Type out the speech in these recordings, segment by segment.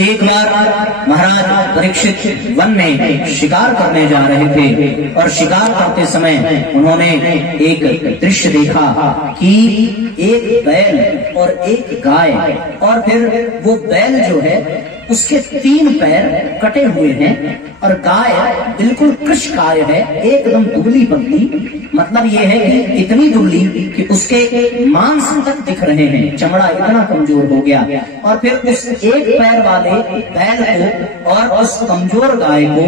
एक बार महाराज परीक्षित वन में शिकार करने जा रहे थे और शिकार करते समय उन्होंने एक दृश्य देखा कि एक बैल और एक गाय, और फिर वो बैल जो है उसके 3 पैर कटे हुए हैं और गाय बिल्कुल कृशकाय है, एकदम दुबली पतली। मतलब ये है कि इतनी दुबली कि उसके मांस तक दिख रहे हैं, चमड़ा इतना कमजोर हो गया। और फिर उस एक पैर वाले बैल को और उस कमजोर गाय को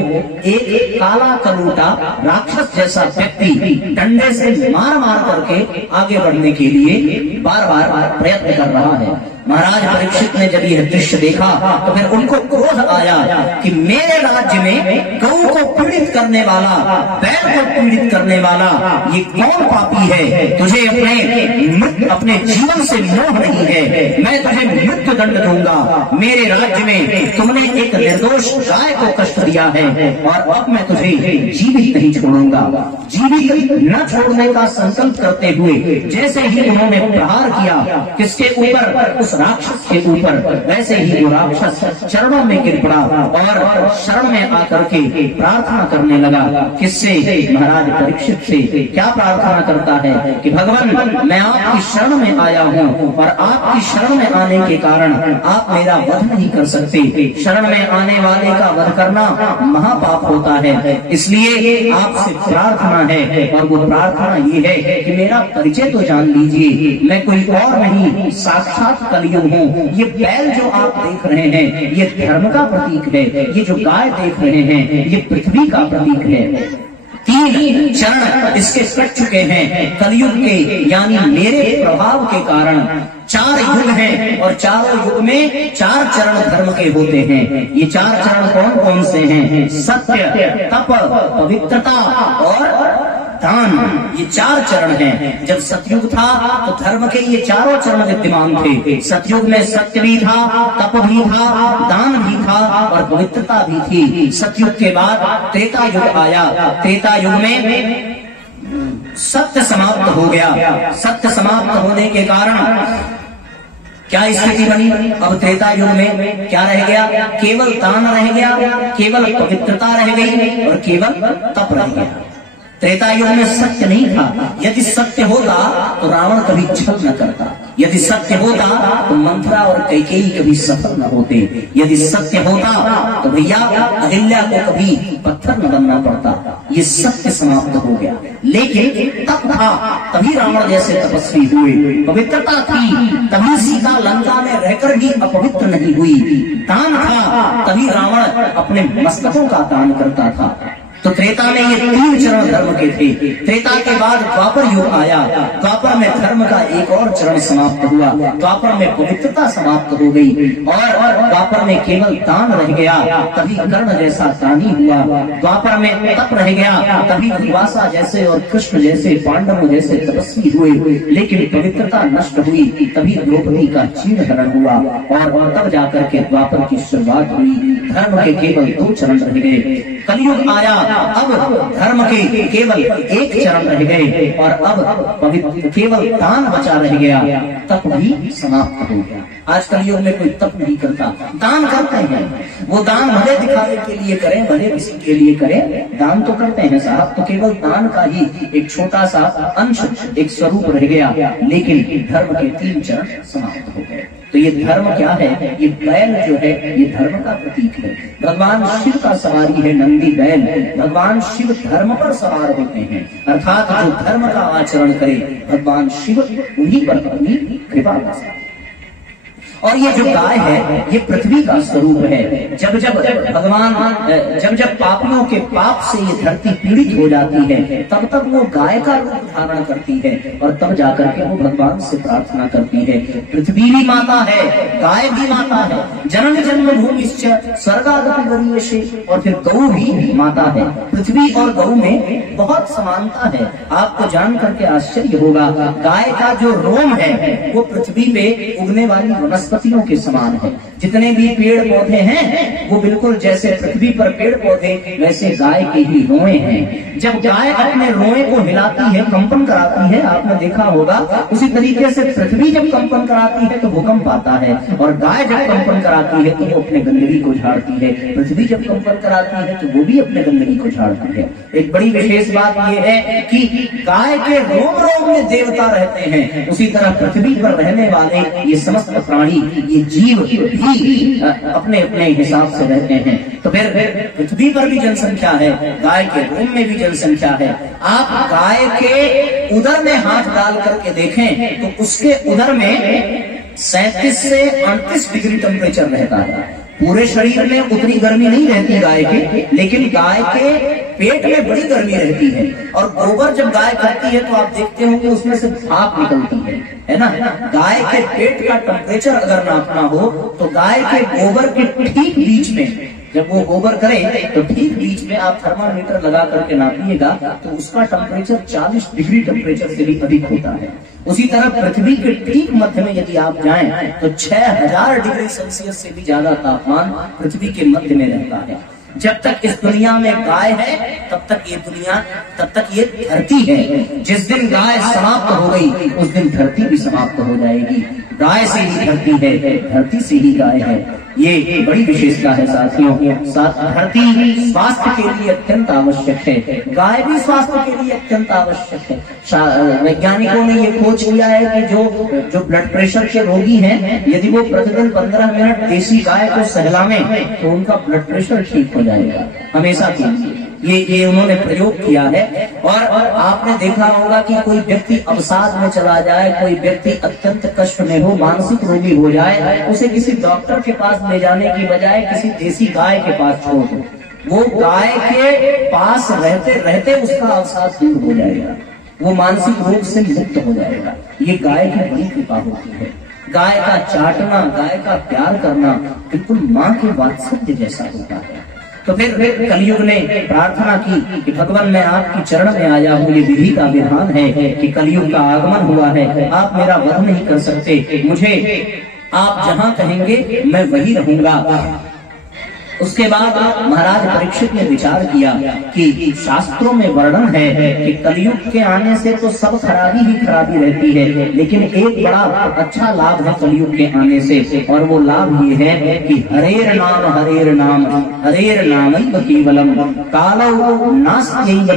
एक काला कलूटा राक्षस जैसा व्यक्ति डंडे से मार मार करके आगे बढ़ने के लिए बार बार प्रयत्न कर रहा है। महाराज परीक्षित ने जब यह दृश्य देखा तो फिर उनको क्रोध आया कि मेरे राज्य में गौ को पीड़ित करने वाला, बैल को पीड़ित करने वाला ये कौन पापी है? तुझे अपने जीवन से मोह नहीं है, मैं तुझे मृत्यु दंड दूंगा। मेरे राज्य में तुमने एक निर्दोष गाय को कष्ट दिया है और अब मैं तुझे जीवित नहीं छोड़ूंगा। जीवित न छोड़ने का संकल्प करते हुए जैसे ही उन्होंने प्रहार किया किसके ऊपर? उस राक्षस के ऊपर, वैसे ही वो राक्षस चरणों में गिर पड़ा और शरण में आकर के प्रार्थना करने लगा। किससे? महाराज परीक्षित से। क्या प्रार्थना करता है कि भगवान मैं आपकी शरण में आया हूँ और आपकी शरण में आने के कारण आप मेरा वध नहीं कर सकते। शरण में आने वाले का वध करना महापाप होता है, इसलिए आपसे प्रार्थना है। और वो प्रार्थना ये है कि मेरा परिचय तो जान लीजिए, मैं कोई और नहीं, साक्षात कलयुग हूँ। ये बैल जो आप देख रहे हैं ये धर्म का प्रतीक है, ये जो गाय देख रहे हैं ये पृथ्वी का प्रतीक है। 3 चरण इसके कट चुके हैं कलयुग के, यानी मेरे प्रभाव के कारण। 4 युग हैं और चारों युग में 4 चरण धर्म के होते हैं। ये 4 चरण कौन कौन से हैं? सत्य, तप, पवित्रता और दान। ये 4 चरण हैं। जब सतयुग था तो धर्म के ये चारों चरण विद्यमान थे। सतयुग में सत्य भी था, तप भी था, दान भी था और पवित्रता भी थी। सतयुग के बाद त्रेता युग आया। त्रेता युग में सत्य समाप्त हो गया। सत्य समाप्त होने के कारण क्या स्थिति बनी? अब त्रेता युग में क्या रह गया? केवल दान रह गया, केवल पवित्रता रह गई और केवल तप रह गया। त्रेता युग में सत्य नहीं था। यदि सत्य होता तो रावण कभी छल न करता। यदि सत्य होता तो मंथरा और कैकेयी कभी सफल न होते। यदि सत्य होता तो भैया अहिल्या को कभी पत्थर न बनना पड़ता। ये सत्य समाप्त हो गया। लेकिन तप था तभी रावण जैसे तपस्वी हुए, पवित्रता थी तभी सीता लंका में रहकर भी अपवित्र नहीं हुई, दान था तभी रावण अपने मस्तकों का दान करता था। तो त्रेता में ये 3 चरण धर्म के थे। त्रेता के बाद द्वापर युग आया। द्वापर में धर्म का एक और चरण समाप्त हुआ। द्वापर में पवित्रता समाप्त हो गई और द्वापर में केवल दान रह गया, तभी कर्ण जैसा दानी हुआ। द्वापर में तप रह गया, तभी दुर्वासा जैसे और कृष्ण जैसे, पांडव जैसे तपस्वी हुए। लेकिन पवित्रता नष्ट हुई, तभी द्रौपदी का चीरहरण हुआ और तब जाकर के द्वापर की शुरुआत हुई। धर्म के केवल 2 चरण रह गए। कलयुग आया, अब धर्म के केवल 1 चरण रह गए और अब पवित्र केवल दान बचा रह गया। तप भी समाप्त हो गया। आज कलयुग में कोई तप नहीं करता, दान करते हैं। वो दान भले दिखाने के लिए करें, भले किसी के लिए करें, दान तो करते हैं साहब। तो केवल दान का ही एक छोटा सा अंश, एक स्वरूप रह गया, लेकिन धर्म के 3 चरण समाप्त हो गए। तो ये धर्म क्या है? ये बैल जो है ये धर्म का प्रतीक है। भगवान शिव का सवारी है नंदी बैल। भगवान शिव धर्म पर सवार होते हैं, अर्थात जो धर्म का आचरण करे भगवान शिव उन्हीं पर अपनी कृपा करते हैं। और ये जो गाय है ये पृथ्वी का स्वरूप है। जब जब पापियों के पाप से ये धरती पीड़ित हो जाती है तब तक वो गाय का रूप धारण करती है और तब जाकर के वो भगवान से प्रार्थना करती है। पृथ्वी भी माता है, गाय भी माता है, जनन जन्मभूमि स्वर्गादपि गरीयसे, और फिर गौ भी माता है। पृथ्वी और गौ में बहुत समानता है। आपको जान करके आश्चर्य होगा, गाय का जो रोम है वो पृथ्वी पे उगने वाली वनस्पति वनस्पतियों के समान है। जितने भी पेड़ पौधे हैं वो बिल्कुल जैसे पृथ्वी पर पेड़ पौधे वैसे गाय के ही रोए हैं। जब गाय अपने रोए को हिलाती है, कंपन कराती है, आपने देखा होगा, उसी तरीके से पृथ्वी जब कंपन कराती है तो भूकंप आता है, और गाय जब कंपन कराती है तो वो अपने गंदगी को झाड़ती है। पृथ्वी जब कंपन कराती है तो वो भी अपने गंदगी को झाड़ती है। एक बड़ी विशेष बात यह है कि गाय के रोम रोम में देवता रहते हैं, उसी तरह पृथ्वी पर रहने वाले ये समस्त प्राणी, ये जीव भी अपने अपने हिसाब से रहते हैं। तो फिर पृथ्वी पर भी जनसंख्या है, गाय के रोम में भी जनसंख्या है। आप गाय के उदर में हाथ डाल करके देखें तो उसके उदर में 37 से 38 डिग्री टेम्परेचर रहता है। पूरे शरीर में उतनी गर्मी नहीं रहती गाय के, लेकिन गाय के पेट में बड़ी गर्मी रहती है। और गोबर जब गाय खाती है तो आप देखते होंगे उसमें से भाप निकलती है ना। गाय के पेट का टेम्परेचर अगर नापना हो तो गाय के गोबर के ठीक बीच में, जब वो गोबर करे तो ठीक बीच में आप थर्मामीटर लगा करके नापिएगा तो उसका टेम्परेचर 40 डिग्री टेम्परेचर से भी अधिक होता है। उसी तरह पृथ्वी के ठीक मध्य में यदि आप जाएं तो 6000 डिग्री सेल्सियस से भी ज्यादा तापमान पृथ्वी के मध्य में रहता है। जब तक इस दुनिया में गाय है तब तक ये दुनिया, तब तक ये धरती है। जिस दिन गाय समाप्त हो गई उस दिन धरती भी समाप्त हो जाएगी। गाय से ही धरती है, धरती से ही गाय है। ये बड़ी विशेषता है साथियों। धरती स्वास्थ्य के लिए अत्यंत आवश्यक है, गाय भी स्वास्थ्य के लिए अत्यंत आवश्यक है। वैज्ञानिकों ने ये खोज किया है कि जो ब्लड प्रेशर के रोगी हैं, यदि वो प्रतिदिन 15 मिनट देसी गाय को सहलावें तो उनका ब्लड प्रेशर ठीक हो जाएगा हमेशा के लिए। ये उन्होंने प्रयोग किया है। और आपने देखा होगा कि कोई व्यक्ति अवसाद में चला जाए, कोई व्यक्ति अत्यंत कष्ट में हो, मानसिक रोगी हो जाए, उसे किसी डॉक्टर के पास ले जाने की बजाय किसी देसी गाय के पास छोड़ दो, वो गाय के पास रहते रहते उसका अवसाद दूर हो जाएगा, वो मानसिक रोग से मुक्त हो जाएगा। ये गाय की बड़ी कृपा होती है। गाय का चाटना, गाय का प्यार करना बिल्कुल माँ के वात्सल्य जैसा होता है। तो फिर कलयुग ने प्रार्थना की कि भगवान मैं आपकी चरण में आया हूँ। ये विधि का विधान है कि कलयुग का आगमन हुआ है, आप मेरा वध नहीं कर सकते, मुझे आप जहाँ कहेंगे मैं वही रहूंगा। उसके बाद महाराज परीक्षित ने विचार किया कि शास्त्रों में वर्णन है कि कलयुग के आने से तो सब खराबी ही खराबी रहती है, लेकिन एक बड़ा अच्छा लाभ है कलयुग के आने से, और वो लाभ ये है कि हरेर नाम हरेर नामैव केवलम कालो नास्त्यैव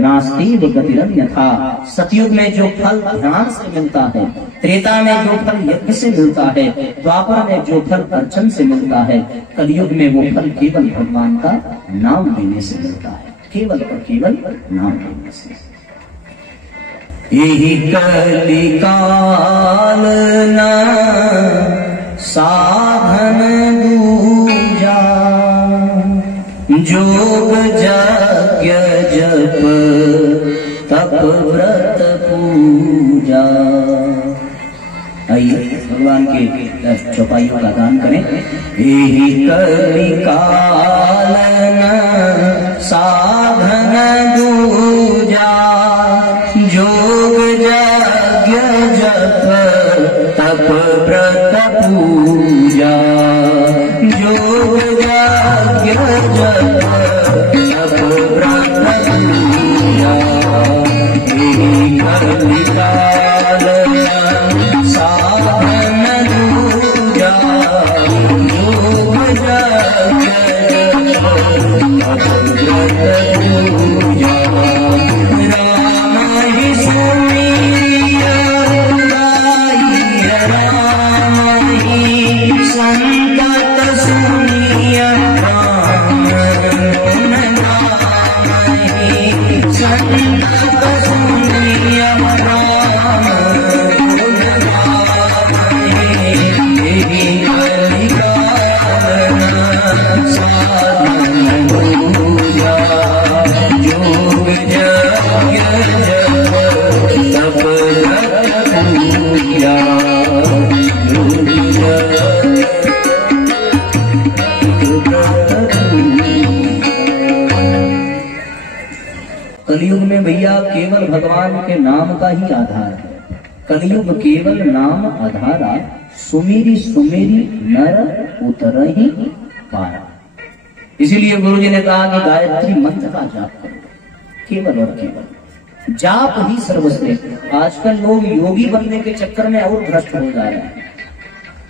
नास्त्यैव गतिरन्यथा। सतयुग में जो फल ध्यान से मिलता है, त्रेता में जो फल यज्ञ से मिलता है, द्वापर में जो फल अर्चन से मिलता है, कलयुग में वो फल केवल भगवान का नाम लेने से मिलता है, केवल और केवल नाम लेने से। यही कलिकाल ना साधन दूजा, जोग यज्ञ जप तप व्रत पूजा। आइए भगवान के चौपाइयों का दान करें। यही कलिकाल साधन दूजा, जोग यज्ञ जप तप व्रत पूजा, जोग यज्ञ जप तप व्रत पूजा। यही कलिकाल साधन दूजा, जोग यज्ञ तप व्रत पूजा। राम ही सुनिया राम ही संकट सुनिया, राम ही संकट सुनिया, राम साधन दूजा, जोग यज्ञ तप व्रत पूजा। कलयुग में भैया केवल भगवान के नाम का ही आधार है। कलयुग केवल नाम आधारा, सुमेरी सुमेरी नर उतर ही पारा। इसीलिए गुरु जी ने कहा कि गायत्री मंत्र का जाप करो, केवल और केवल जाप ही सर्वश्रेष्ठ। आजकल लोग योगी बनने के चक्कर में और भ्रष्ट हो जा रहे हैं।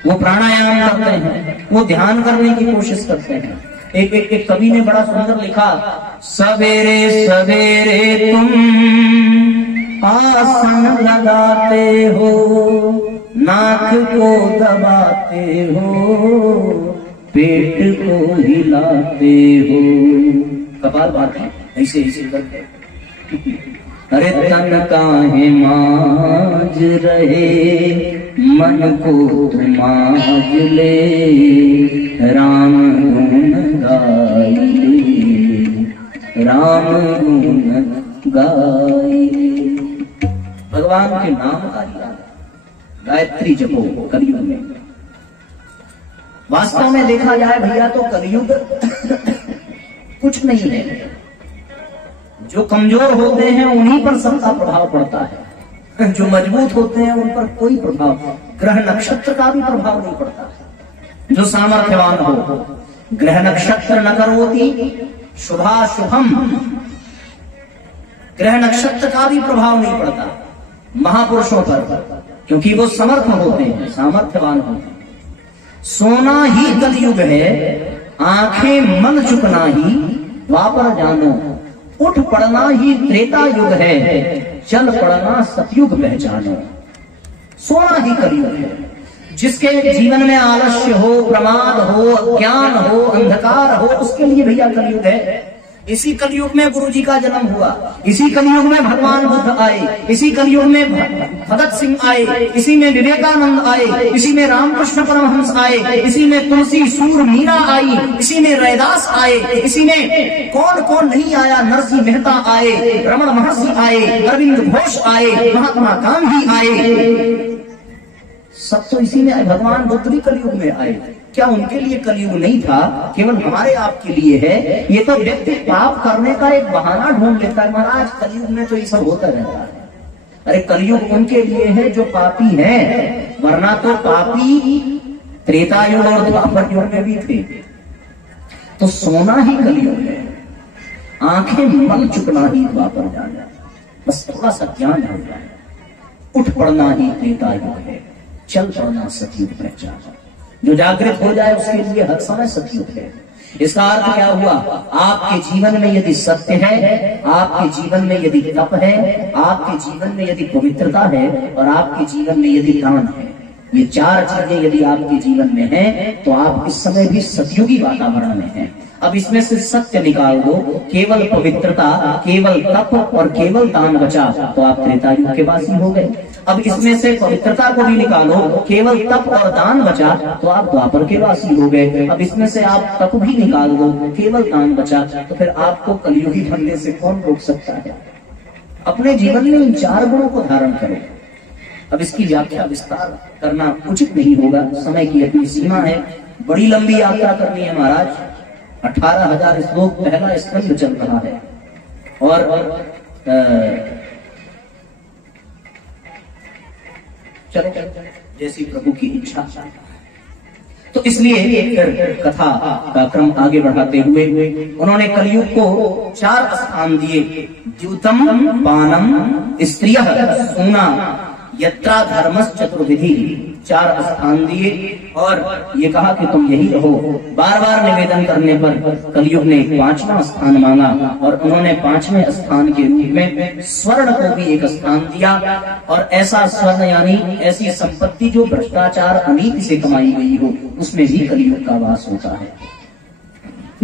वो प्राणायाम करते हैं, वो ध्यान करने की कोशिश करते हैं। एक कवि ने बड़ा सुंदर लिखा, सवेरे सवेरे तुम आसन लगाते हो, नाक को दबाते हो, पेट को हिलाते हो। कपालभाति ऐसे ऐसे करते। अरे तन काहे माज रहे, मन को तुम माज ले, राम गुण गाए, राम गुण गाए। भगवान के नाम का गायत्री जपो कलयुग में। वास्तव में देखा जाए भैया तो कलयुग कुछ नहीं है। जो कमजोर होते हैं उन्हीं पर सबका प्रभाव पड़ता है, जो मजबूत होते हैं उन पर कोई प्रभाव, ग्रह नक्षत्र का भी प्रभाव नहीं पड़ता। जो सामर्थ्यवान हो, ग्रह नक्षत्र न करोति शुभाशुभम, ग्रह नक्षत्र का भी प्रभाव नहीं पड़ता महापुरुषों पर, क्योंकि वो समर्थ होते हैं, सामर्थ्यवान होते हैं। सोना ही कलयुग है, आंखें मन चुकना ही द्वापर जानो, उठ पड़ना ही त्रेता युग है, चल पड़ना सतयुग पहचानो। सोना ही कलयुग है। जिसके जीवन में आलस्य हो, प्रमाद हो, अज्ञान हो, अंधकार हो, उसके लिए भैया कलयुग है। इसी कलयुग में गुरु जी का जन्म हुआ, इसी कलयुग में भगवान बुद्ध आए, इसी कलयुग में भगत सिंह आए, इसी में विवेकानंद आए, इसी में रामकृष्ण परमहंस आए, इसी में तुलसी सूर मीरा आई, इसी में रैदास आए, इसी में कौन कौन नहीं आया, नरसिंह मेहता आए, रमण महर्षि आए, अरविंद घोष आए, महात्मा गांधी आए। सब तो इसी में भगवान बुद्ध भी कलयुग में आए। क्या उनके लिए कलयुग नहीं था? केवल हमारे आपके लिए है। ये तो व्यक्ति पाप करने का एक बहाना ढूंढ लेता है, महाराज कलयुग में तो ये सब होता रहता है। अरे कलयुग उनके लिए है जो पापी हैं, वरना तो पापी त्रेता युग और द्वापर युग में भी थे। तो सोना ही कलयुग है, आंखें मल चुकना ही द्वापर जाना, बस थोड़ा सा ज्ञान हो जाए। उठ पड़ना ही त्रेता युग है, चल पड़ना सतयुग पहचान। जो जागृत हो जाए उसके लिए हर समय सतयुग है। इसका अर्थ क्या हुआ? आपके जीवन में यदि सत्य है, आपके जीवन में यदि तप है, आपके जीवन में यदि पवित्रता है, और आपके जीवन में यदि दान है, ये चार चीजें यदि आपके जीवन में है, तो आप इस समय भी सतयुगी वातावरण में हैं। अब इसमें से सत्य निकाल दो, केवल पवित्रता, केवल तप और केवल दान बचा, तो आप त्रेतायुग के वासी हो गए। अब इसमें से पवित्रता को भी निकालो, केवल तप और दान बचा, तो आप द्वापर के वासी हो गए। अब इसमें से आप तप भी निकाल दो, केवल दान बचा, तो फिर आपको कलयुगी बनने से कौन रोक सकता है? अपने जीवन में इन चार गुणों को धारण करो। अब इसकी व्याख्या विस्तार करना उचित नहीं होगा, समय की अपनी सीमा है, बड़ी लंबी यात्रा करनी है महाराज। 18,000 श्लोक पहला स्कंद चल रहा है, और चलो जैसी प्रभु की इच्छा। तो इसलिए फिर कथा का क्रम आगे बढ़ाते हुए उन्होंने कलयुग को 4 स्थान दिए। द्यूतम पानम स्त्रियः सूना यत्रा धर्मस चतुर्विधि, 4 स्थान दिए और ये कहा कि तुम यही रहो। बार बार निवेदन करने पर कलयुग ने 5वां स्थान मांगा, और उन्होंने 5वें स्थान के रूप में स्वर्ण को भी एक स्थान दिया। और ऐसा स्वर्ण यानी ऐसी संपत्ति जो भ्रष्टाचार अनीति से कमाई गई हो, उसमें भी कलयुग का वास होता है।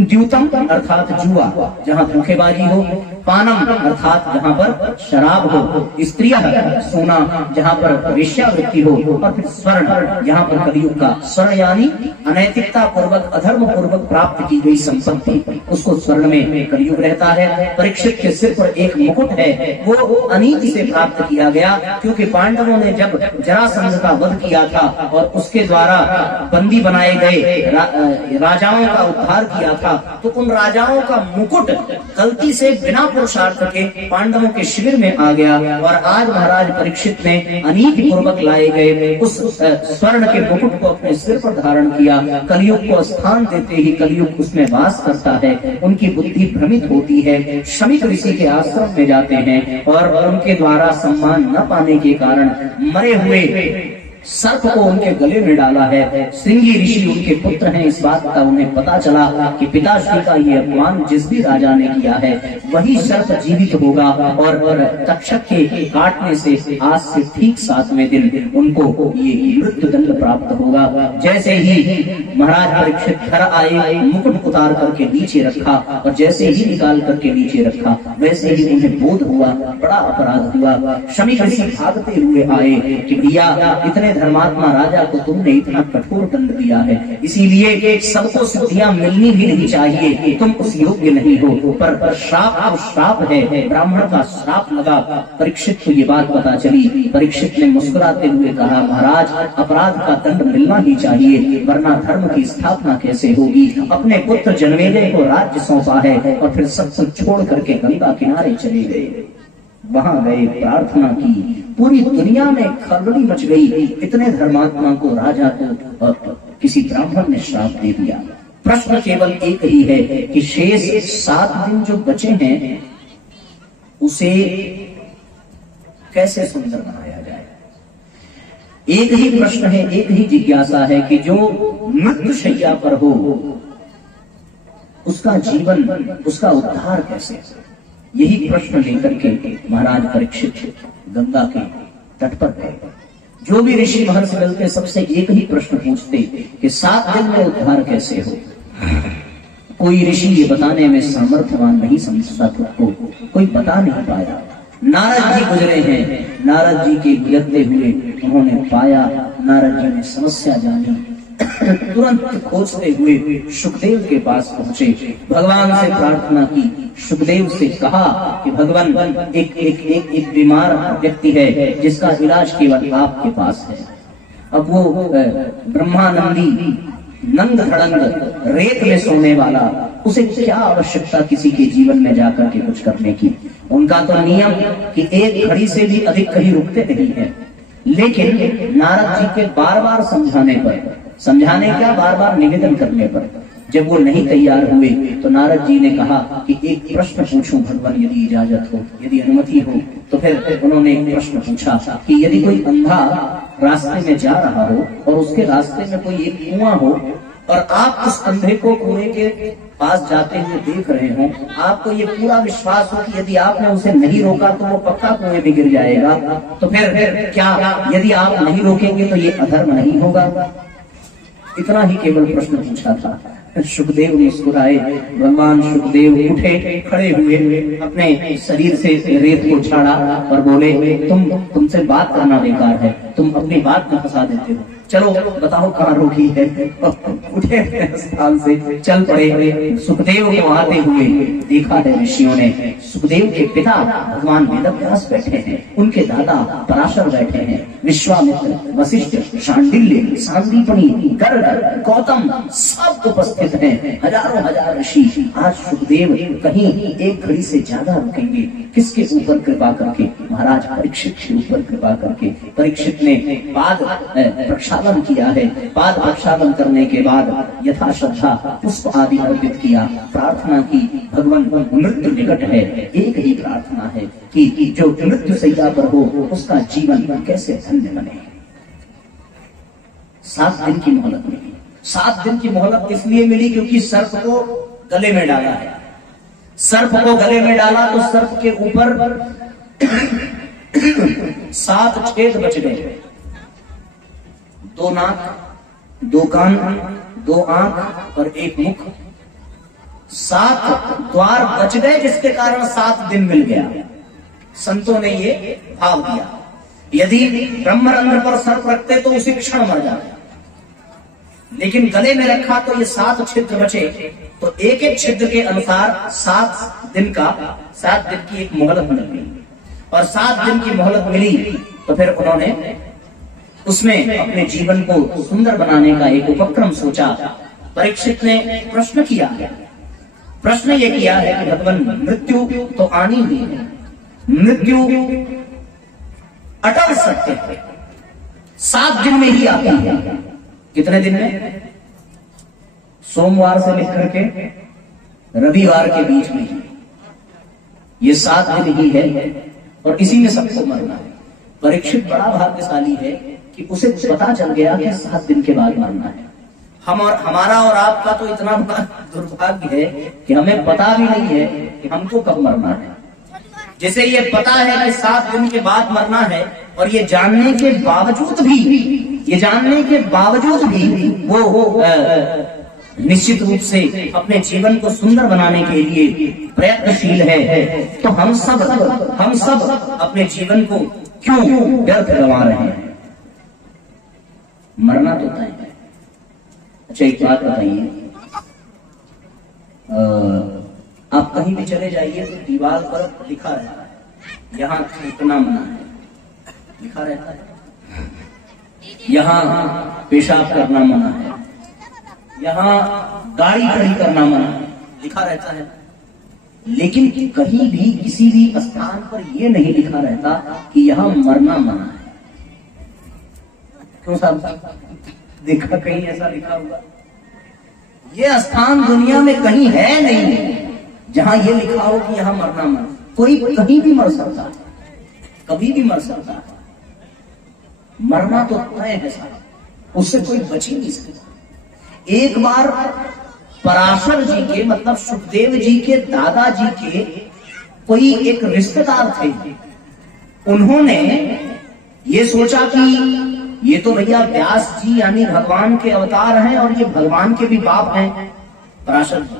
द्यूतम अर्थात जुआ, जहाँ धोखेबाजी हो, पानम अर्थात जहाँ पर शराब हो, स्त्रियः सोना जहाँ पर वेश्यावृत्ति हो, और फिर स्वर्ण यहाँ पर कलयुग का स्वर्ण यानी अनैतिकता पूर्वक, अधर्म पूर्वक प्राप्त की गई संपत्ति, उसको स्वर्ण में कलयुग रहता है। परीक्षित के सिर पर एक मुकुट है, वो अनीति से प्राप्त किया गया, क्योंकि पांडवों ने जब जरासंध का वध किया था और उसके द्वारा बंदी बनाए गए राजाओं का उद्धार किया था, था तो उन राजाओं का मुकुट गलती से बिना पुरुषार्थ के पांडवों के शिविर में आ गया और आज महाराज परीक्षित ने अनीति पूर्वक लाए गए उस स्वर्ण के मुकुट को अपने सिर पर धारण किया। कलयुग को स्थान देते ही कलयुग उसमें वास करता है, उनकी बुद्धि भ्रमित होती है, शमिक ऋषि के आश्रम में जाते हैं और उनके द्वारा सम्मान न पाने के कारण मरे हुए सर्प को उनके गले में डाला है। श्रृंगी ऋषि उनके पुत्र हैं, इस बात का उन्हें पता चला कि पिताश्री का ये अपमान जिस भी राजा ने किया है वही सर्प जीवित होगा और तक्षक के काटने से आज से ठीक 7वें दिन उनको ये मृत्यु दंड प्राप्त होगा। जैसे ही महाराज परीक्षित घर आए, मुकुट उतार करके नीचे रखा और जैसे ही निकाल करके नीचे रखा वैसे ही उन्हें बोध हुआ बड़ा अपराध हुआ। शमिक ऋषि भागते हुए आए कि भैया इतने धर्मात्मा राजा को तुमने इतना कठोर दंड दिया है, इसीलिए सबको सिद्धियां मिलनी भी नहीं चाहिए, तुम उस योग्य नहीं हो। पर श्राप अब श्राप है, ब्राह्मण का श्राप लगा। परीक्षित को ये बात पता चली। परीक्षित ने मुस्कुराते हुए कहा, महाराज अपराध का दंड मिलना ही चाहिए, वरना धर्म की स्थापना कैसे होगी। अपने पुत्र जनमेजय को राज्य सौंपा है और फिर सब कुछ छोड़ करके गंगा किनारे चले गए। वहां गए, प्रार्थना की, पूरी दुनिया में खलबली मच गई। इतने धर्मात्मा को राजा को किसी ब्राह्मण ने श्राप दे दिया। प्रश्न केवल एक ही है कि शेष 7 दिन जो बचे हैं उसे कैसे सुंदर बनाया जाए। एक ही प्रश्न है, एक ही जिज्ञासा है कि जो मृत्यु शैया पर हो उसका जीवन, उसका उद्धार कैसे। यही प्रश्न लेकर के महाराज परीक्षित गंगा के तट पर गए। जो भी ऋषि महर्षि मिलते सबसे एक ही प्रश्न पूछते कि 7 दिन में उद्धार कैसे हो। कोई ऋषि ये बताने में सामर्थ्यवान नहीं समझता खुद को, कोई बता नहीं पाया। नारद जी गुजरे हैं, नारद जी के गुजरते हुए उन्होंने पाया, नारद जी ने समस्या जानी, तुरंत खोजते हुए सुखदेव के पास पहुंचे, भगवान से प्रार्थना की। सुखदेव से कहा कि भगवान एक बीमार व्यक्ति है जिसका इलाज केवल आपके पास है। अब वो ब्रह्मानंदी नंद धड़ंग रेत में सोने वाला, उसे क्या आवश्यकता किसी के जीवन में जाकर के कुछ करने की। उनका तो नियम कि एक घड़ी से भी अधिक कहीं रुकते नहीं है। लेकिन नारद जी के बार बार समझाने क्या, बार बार निवेदन करने पर जब वो नहीं तैयार हुए तो नारद जी ने कहा कि एक प्रश्न पूछूं भगवान, यदि इजाजत हो, यदि अनुमति हो। तो फिर उन्होंने एक प्रश्न पूछा कि यदि कोई अंधा रास्ते में जा रहा हो और उसके रास्ते में कोई एक कुआं हो और आप उस अंधे को कुएं के पास जाते हुए देख रहे हो, आपको ये पूरा विश्वास हो कि यदि आपने उसे नहीं रोका तो वो पक्का कुएं में गिर जाएगा, तो फिर क्या यदि आप नहीं रोकेंगे तो ये अधर्म नहीं होगा। इतना ही केवल प्रश्न पूछा था। सुखदेव मुस्कुराए। भगवान सुखदेव उठे, खड़े हुए, अपने शरीर से रेत को झाड़ा और बोले, तुमसे बात करना बेकार है, तुम अपनी बात में फंसा देते हो, चलो बताओ कहाँ रोकी है। उठे स्थान से चल पड़े। सुखदेव को आते हुए देखा है ऋषियों ने। सुखदेव के पिता भगवान वेदव्यास बैठे हैं, उनके दादा पराशर बैठे हैं, विश्वामित्र, वशिष्ठ, शांडिल्य, सांदीपनि, गर्ग, गौतम सब उपस्थित हैं, हजारों हजार ऋषि। आज सुखदेव कहीं एक घड़ी से ज्यादा रुकेंगे। किसके ऊपर कृपा करके? महाराज परीक्षित के ऊपर कृपा करके। परीक्षित ने पाद प्रक्षालन किया है। पाद प्रक्षालन करने के बाद यथाश्रद्धा पुष्प आदि अर्पित किया, प्रार्थना की, भगवान मृत्यु निकट है। एक ही प्रार्थना है कि जो मृत्यु सैया पर हो उसका जीवन कैसे धन्य बने। 7 दिन की मोहलत मिली। 7 दिन की मोहलत इसलिए मिली क्योंकि सर्प को गले में डाला है। सर्प को गले में डाला तो सर्प के ऊपर 7 छेद बच गए। 2 नाक, 2 कान, 2 आंख और 1 मुख। 7 द्वार बच गए जिसके कारण 7 दिन मिल गया। संतों ने ये भाव दिया, यदि ब्रह्मरंध्र पर सर्प रखते तो उसी क्षण मर जाते, लेकिन गले में रखा तो ये 7 छिद्र बचे। तो एक एक छिद्र के अनुसार 7 दिन की एक मोहलत मिली और 7 दिन की मोहलत मिली। तो फिर उन्होंने उसमें अपने जीवन को सुंदर बनाने का एक उपक्रम सोचा। परीक्षित ने प्रश्न किया प्रश्न ये किया है कि भगवान मृत्यु तो आनी ही है, मृत्यु अटल सत्य है, 7 दिन में ही आती है। कितने दिन में? सोमवार से लेकर के रविवार के बीच में, ये 7 दिन ही है और इसी में सबको मरना है। परीक्षित बड़ा भाग्यशाली है कि उसे पता चल गया कि 7 दिन के बाद मरना है। हमारा और आपका तो इतना बड़ा दुर्भाग्य है कि हमें पता भी नहीं है कि हमको कब मरना है। जैसे ये पता है कि 7 दिन के बाद मरना है और ये जानने के बावजूद भी वो निश्चित रूप से अपने जीवन को सुंदर बनाने के लिए प्रयत्नशील है। तो हम सब अपने जीवन को क्यों व्यर्थ गंवा रहे हैं? मरना तो तय है। अच्छा, एक बात बताइए, आप कहीं भी चले जाइए तो दीवार पर लिखा रहता है यहाँ थूकना मना है, लिखा रहता है। यहाँ पेशाब करना मना है, यहाँ गाड़ी खड़ी करना मना है, लिखा रहता है। लेकिन कहीं भी किसी भी स्थान पर यह नहीं लिखा रहता कि यहाँ मरना मना है। क्यों साहब, देखा कहीं ऐसा लिखा हुआ? ये स्थान दुनिया में कहीं है नहीं जहां ये लिखा हो कि यहाँ मरना मना। कोई कहीं भी मर सकता है, कभी भी मर सकता है। मरना तो तय है साहब, उससे कोई बच ही नहीं सकता। एक बार पराशर जी के, मतलब सुखदेव जी के दादाजी के कोई एक रिश्तेदार थे, उन्होंने ये सोचा कि ये तो भैया व्यास जी यानी भगवान के अवतार हैं और ये भगवान के भी बाप हैं पराशर जी,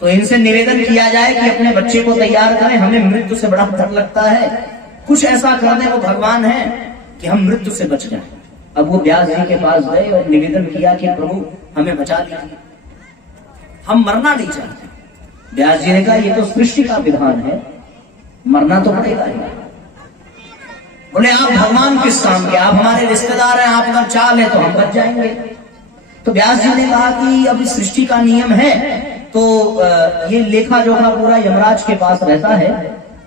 तो इनसे निवेदन किया जाए कि अपने बच्चे को तैयार करें, हमें मृत्यु से बड़ा डर लगता है, कुछ ऐसा कर दें, वो भगवान है कि हम मृत्यु से बच जाएं। अब वो व्यास जी के पास गए और निवेदन किया कि प्रभु हमें बचा लीजिए, हम मरना नहीं चाहते। व्यास जी ने कहा ये तो सृष्टि का विधान है, मरना तो पड़ेगा ही। बोले आप भगवान किस काम के, आप हमारे रिश्तेदार हैं, आप अगर चाह ले तो हम बच जाएंगे। तो व्यास जी ने कहा कि अभी सृष्टि का नियम है तो ये लेखा जोखा पूरा यमराज के पास रहता है,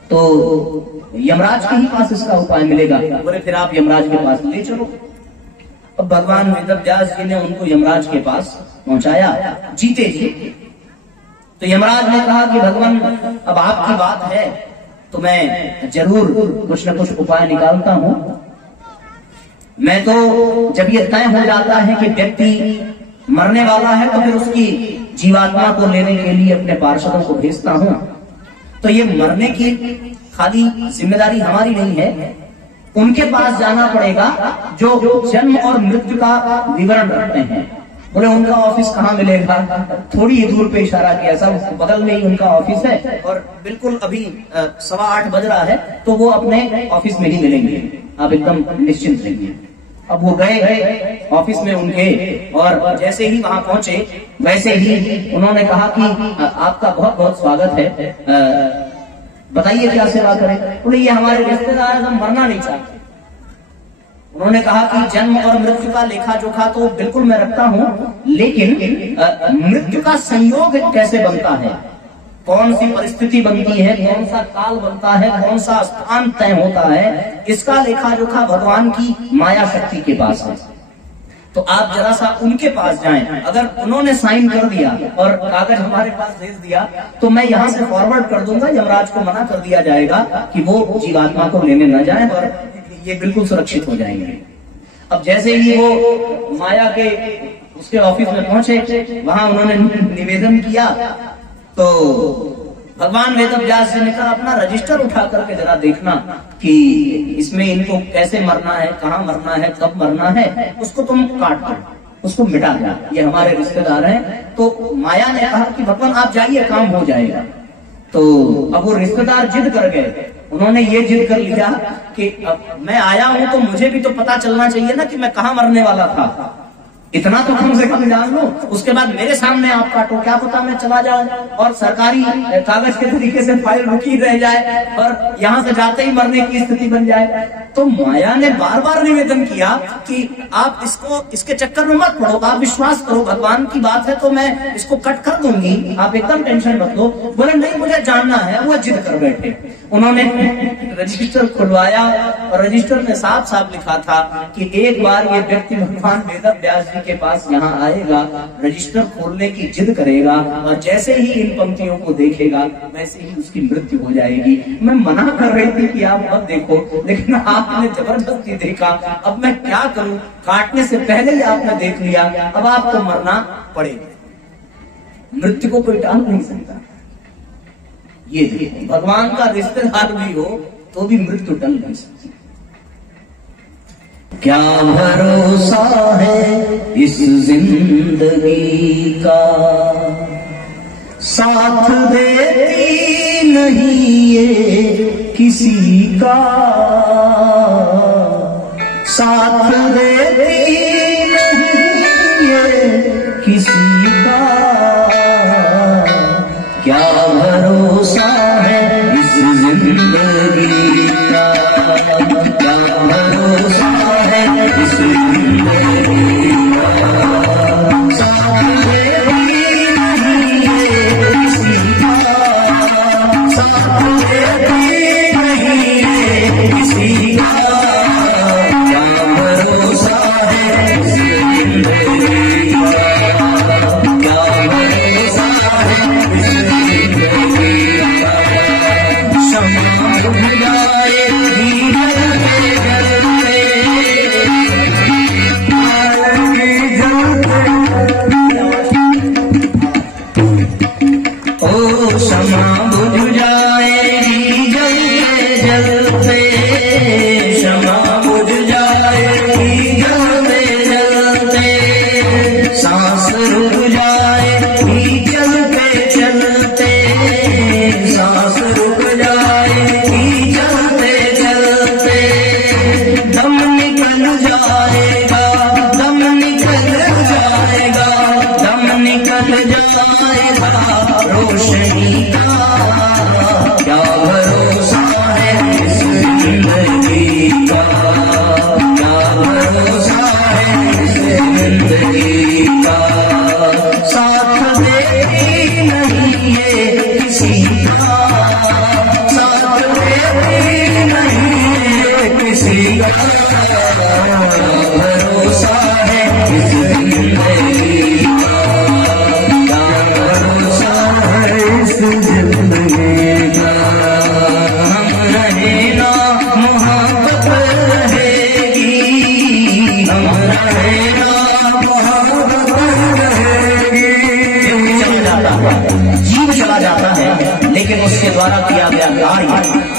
तो यमराज के ही पास इसका उपाय मिलेगा। बोले फिर आप यमराज के पास ले चलो। अब भगवान वेदव्यास जी ने उनको यमराज के पास पहुंचाया जीते जी। तो यमराज ने कहा कि भगवान अब आपकी बात है तो मैं जरूर कुछ न कुछ उपाय निकालता हूं। मैं तो जब ये तय हो जाता है कि व्यक्ति मरने वाला है तो फिर उसकी जीवात्मा को लेने के लिए अपने पार्षदों को भेजता हूं। तो ये मरने की खाली जिम्मेदारी हमारी नहीं है, उनके पास जाना पड़ेगा जो जन्म और मृत्यु का विवरण रखते हैं। बोले उनका ऑफिस कहाँ मिलेगा? थोड़ी ही दूर पे इशारा किया, सब बगल में ही उनका ऑफिस है और बिल्कुल अभी 8:15 बज रहा है, तो वो अपने ऑफिस में ही मिलेंगे, आप एकदम निश्चिंत रहिए। अब वो गए ऑफिस में उनके, और जैसे ही वहां पहुंचे वैसे ही उन्होंने कहा कि आपका बहुत बहुत स्वागत है, बताइए क्या सेवा करें। बोले ये हमारे रिश्तेदार हम मरना नहीं चाहते। उन्होंने कहा कि जन्म और मृत्यु का लेखा जोखा तो बिल्कुल मैं रखता हूं, लेकिन मृत्यु का संयोग कैसे बनता है, कौन सी परिस्थिति बनती है, कौन सा काल बनता है, कौन सा स्थान तय होता है, इसका लेखा जोखा भगवान की माया शक्ति के पास है। तो आप जरा सा उनके पास जाएं, अगर उन्होंने साइन कर दिया और कागज हमारे पास भेज दिया तो मैं यहाँ से फॉरवर्ड कर दूंगा, यमराज को मना कर दिया जाएगा कि वो जीवात्मा को लेने न जाए और ये बिल्कुल सुरक्षित हो जाएंगे। अब जैसे ही वो माया के उसके ऑफिस में पहुंचे, वहां उन्होंने निवेदन किया, तो भगवान वेदव्यास जी ने कहा अपना रजिस्टर उठा करके जरा देखना कि इसमें इनको कैसे मरना है, कहाँ मरना है, कब मरना है, उसको तुम काट दो, उसको मिटा दो, ये हमारे रिश्तेदार हैं। तो माया ने कहा कि भगवान आप जाइए, काम हो जाएगा। तो अब वो रिश्तेदार जिद कर गए, उन्होंने ये जिद कर लिया कि अब मैं आया हूं तो मुझे भी तो पता चलना चाहिए ना कि मैं कहाँ मरने वाला था। इतना तो कम से कम जान लो। उसके बाद मेरे सामने आप काटो, क्या पता मैं चला जाऊं और सरकारी कागज के तरीके से फाइल रुकी रह जाए और यहाँ से जाते ही मरने की स्थिति बन जाए। तो माया ने बार बार निवेदन किया कि आप इसके चक्कर में मत पड़ो, आप विश्वास करो, भगवान की बात है तो मैं इसको कट कर दूंगी, आप एकदम टेंशन मत लो। बोले नहीं, मुझे जानना है। वो जिद कर बैठे। उन्होंने रजिस्टर खुलवाया और रजिस्टर में साफ साफ लिखा था कि एक बार ये व्यक्ति भगवान वेद व्यास जी के पास यहाँ आएगा, रजिस्टर खोलने की जिद करेगा और जैसे ही इन पंक्तियों को देखेगा वैसे ही उसकी मृत्यु हो जाएगी। मैं मना कर रही थी कि आप मत देखो, लेकिन आपने जबरदस्ती देखा। अब मैं क्या करूं, काटने से पहले ही आपने देख लिया, अब आपको मरना पड़ेगा। मृत्यु को कोई टाल नहीं सकता। ये देखो, भगवान का रिश्तेदार भी हो तो भी मृत्यु टल नहीं सकती। क्या भरोसा है इस जिंदगी का, साथ देती नहीं ये किसी का, साथ देती नहीं ये किसी का। क्या भरोसा है इस जिंदगी का, क्या भरोसा है इस जिंदगी का, साथ देती नहीं ये किसी का, साथ देती नहीं ये किसी का। क्या भरोसा है इस जिंदगी का, क्या भरोसा है इस जिंदगी का। शम्मा बुझ जाएगी क्षमा बुझ जाएगी जलते जलते, क्षमा बुझ जाएगी जलते जलते, सांस रुक जाएगी चलते चलते, सांस रुक जाएगी चलते चलते, दम निकल जाएगा, दम निकल जाएगा, दम निकल जाएगा रोशनी का। क्या भरोसा है इस जिंदगी का, क्या भरोसा है इस जिंदगी का, साथ देती नहीं ये किसी का, साथ देती नहीं ये किसी का। क्या भरोसा है इस जिंदगी का, क्या भरोसा है इस जिंदगी का। हम रहे ना मोहब्बत रहेगी, हम रहे ना मोहब्बत रहेगी। जीव चला जाता है लेकिन उसके द्वारा किया गया कार्य,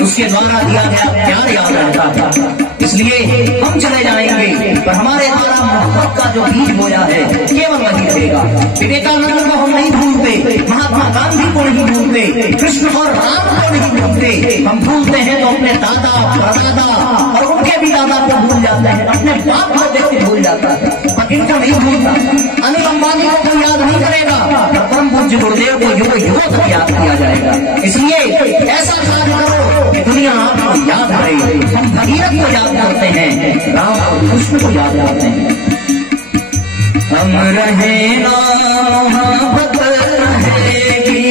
उसके द्वारा दिया गया प्यार याद रहता था। इसलिए हम चले जाएंगे पर हमारे द्वारा मोहब्बत का जो बीज बोया है केवल वही रहेगा। विवेकानंद को हम नहीं भूलते, महात्मा गांधी को नहीं भूलते, कृष्ण और राम को नहीं भूलते। हम भूलते हैं तो अपने दादा परदादा और उनके भी दादा को भूल जाते हैं, अपने बाप को देख के भूल जाता है, पर इनको नहीं भूलता। अनिल अंबानी को कोई याद नहीं करेगा, परम पूज्य गुरुदेव को युग युग तक याद किया जाएगा। इसलिए ऐसा कार्य करो कि दुनिया आपको याद करे। हम भगीरथ को याद करते हैं, राम और कृष्ण को याद करते हैं। हम रहे ना मोहब्बत रहेगी,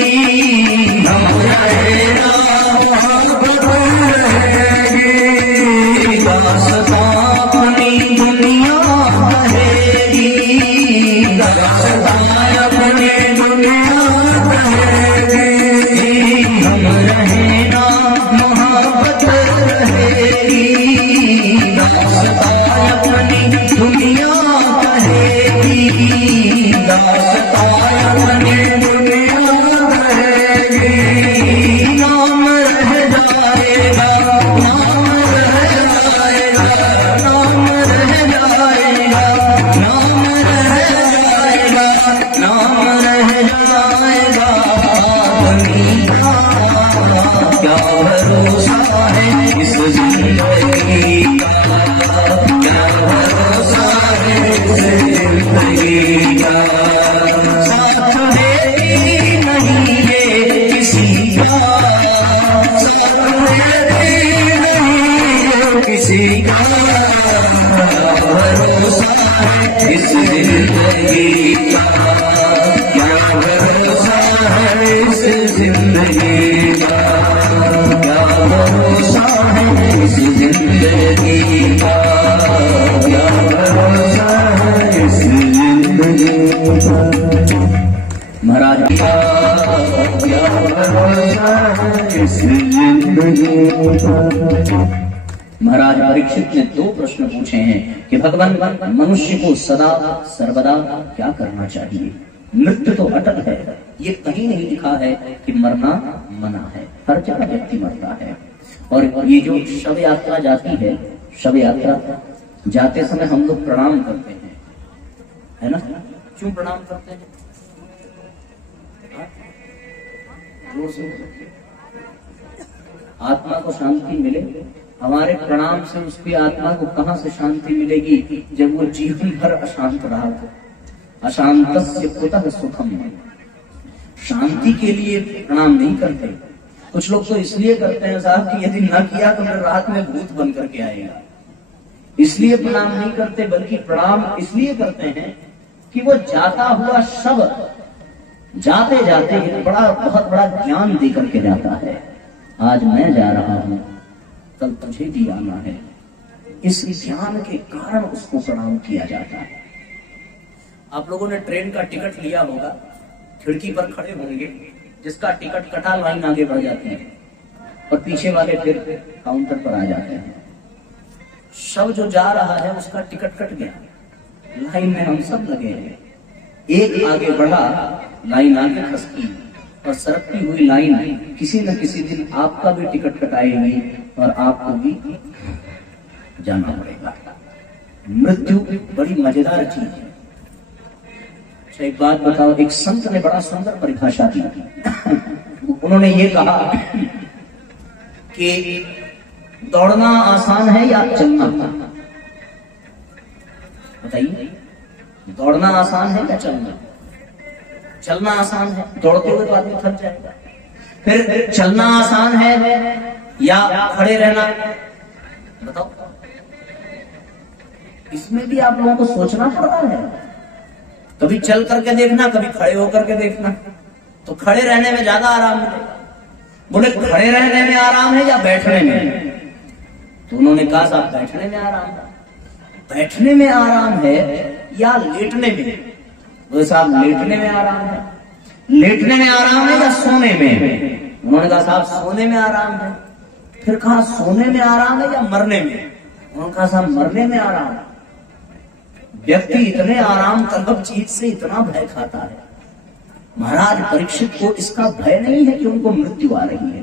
हम रहे ना मोहब्बत रहेगी, दास्तां अपनी दुनिया रहेगी, दास्तां अपनी दुनिया रहेगी। हम रहे ना मोहब्बत रहेगी, दास्तां अपनी दुनिया रहेगी, दास्तां अपनी दुनिया रहेगी। नाम रह जाएगा, नाम रह जाएगा, नाम रह जाएगा, नाम रह जाएगा, नाम रह जाएगा अपनी का। क्या भरोसा है इस जिंदगी का, क्या भरोसा है इस जिंदगी इस जिंदगी का, क्या भरोसा है इस जिंदगी का, क्या भरोसा है इस जिंदगी का, क्या भरोसा है इस जिंदगी का। महाराज क्या भरोसा है इस जिंदगी का। महाराज परीक्षित ने 2 प्रश्न पूछे हैं कि भगवान मनुष्य को सदा सर्वदा क्या करना चाहिए। मृत्यु तो अटल है, ये कहीं नहीं लिखा है कि मरना मना है, हर जगह व्यक्ति मरता है। और ये जो शव यात्रा जाती है, शव यात्रा जाते समय हम लोग प्रणाम करते हैं, है ना? क्यों प्रणाम करते हैं? आत्मा को शांति मिले। हमारे प्रणाम से उसकी आत्मा को कहां से शांति मिलेगी जब वो जीवन भर अशांत रहा तो। अशांतस्य कुतः सुखम। शांति के लिए प्रणाम नहीं करते। कुछ लोग तो इसलिए करते हैं साहब कि यदि ना किया तो फिर रात में भूत बन करके आएगा, इसलिए प्रणाम नहीं करते। बल्कि प्रणाम इसलिए करते हैं कि वो जाता हुआ शव जाते जाते एक बहुत बड़ा ज्ञान दे करके जाता है। आज मैं जा रहा हूं, कल तुझे भी आना है। इस ज्ञान के कारण उसको प्रणाम किया जाता है। आप लोगों ने ट्रेन का टिकट लिया होगा, खिड़की पर खड़े होंगे, जिसका टिकट कटा लाइन आगे बढ़ जाती है और पीछे वाले फिर काउंटर पर आ जाते हैं। शव जो जा रहा है उसका टिकट कट गया, लाइन में हम सब लगे हैं। एक आगे बढ़ा, लाइन आगे खसकी और सरकती हुई लाइन किसी न किसी दिन आपका भी टिकट कटाएगी और आपको भी जाना पड़ेगा। मृत्यु बड़ी मजेदार चीज है। अच्छा एक बात बताओ, एक संत ने बड़ा सुंदर परिभाषा दी। उन्होंने ये कहा कि दौड़ना आसान है या चलना? बताइए, दौड़ना आसान है या चलना? चलना आसान है, दौड़ते हुए तो आदमी थक जाएगा। फिर चलना आसान है या खड़े रहना? बताओ, इसमें भी आप लोगों को सोचना पड़ रहा है। कभी चल करके देखना, कभी खड़े होकर के देखना, तो खड़े रहने में ज्यादा आराम मिलेगा। बोले खड़े रहने में आराम है या बैठने में? तो उन्होंने कहा साहब बैठने में आराम है। बैठने में आराम है या लेटने में? बोले साहब लेटने में आराम है। लेटने में आराम है या सोने में? उन्होंने कहा साहब सोने में आराम है। फिर कहा सोने में आराम है या मरने में? उन्होंने कहा साहब मरने में आराम है। व्यक्ति इतने आराम तलब चीज से इतना भय खाता है। महाराज परीक्षित को इसका भय नहीं है कि उनको मृत्यु आ रही है,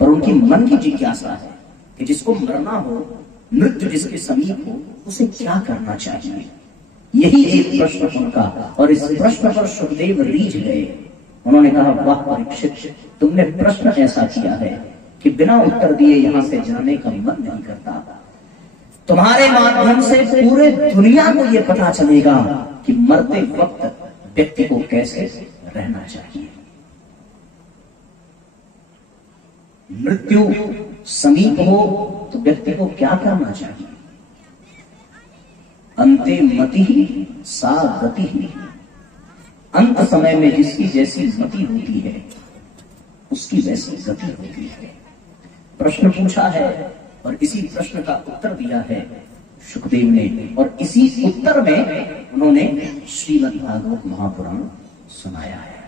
पर उनकी मन की जिज्ञासा है कि जिसको मरना हो, मृत्यु जिसके समीप हो, उसे क्या करना चाहिए। यही एक प्रश्न उनका, और इस प्रश्न पर सुखदेव रीझ गए। उन्होंने कहा वाह परीक्षित, तुमने प्रश्न ऐसा किया है कि बिना उत्तर दिए यहां से जाने का मन नहीं करता। तुम्हारे माध्यम से पूरे दुनिया को यह पता चलेगा कि मरते वक्त व्यक्ति को कैसे रहना चाहिए। मृत्यु समीप हो तो व्यक्ति को क्या करना चाहिए। अंते मति सा गति। अंत समय में जिसकी जैसी मति होती है उसकी वैसी गति होती है। प्रश्न पूछा है और इसी प्रश्न का उत्तर दिया है सुखदेव ने, और इसी उत्तर में उन्होंने श्रीमद् भागवत महापुराण सुनाया है।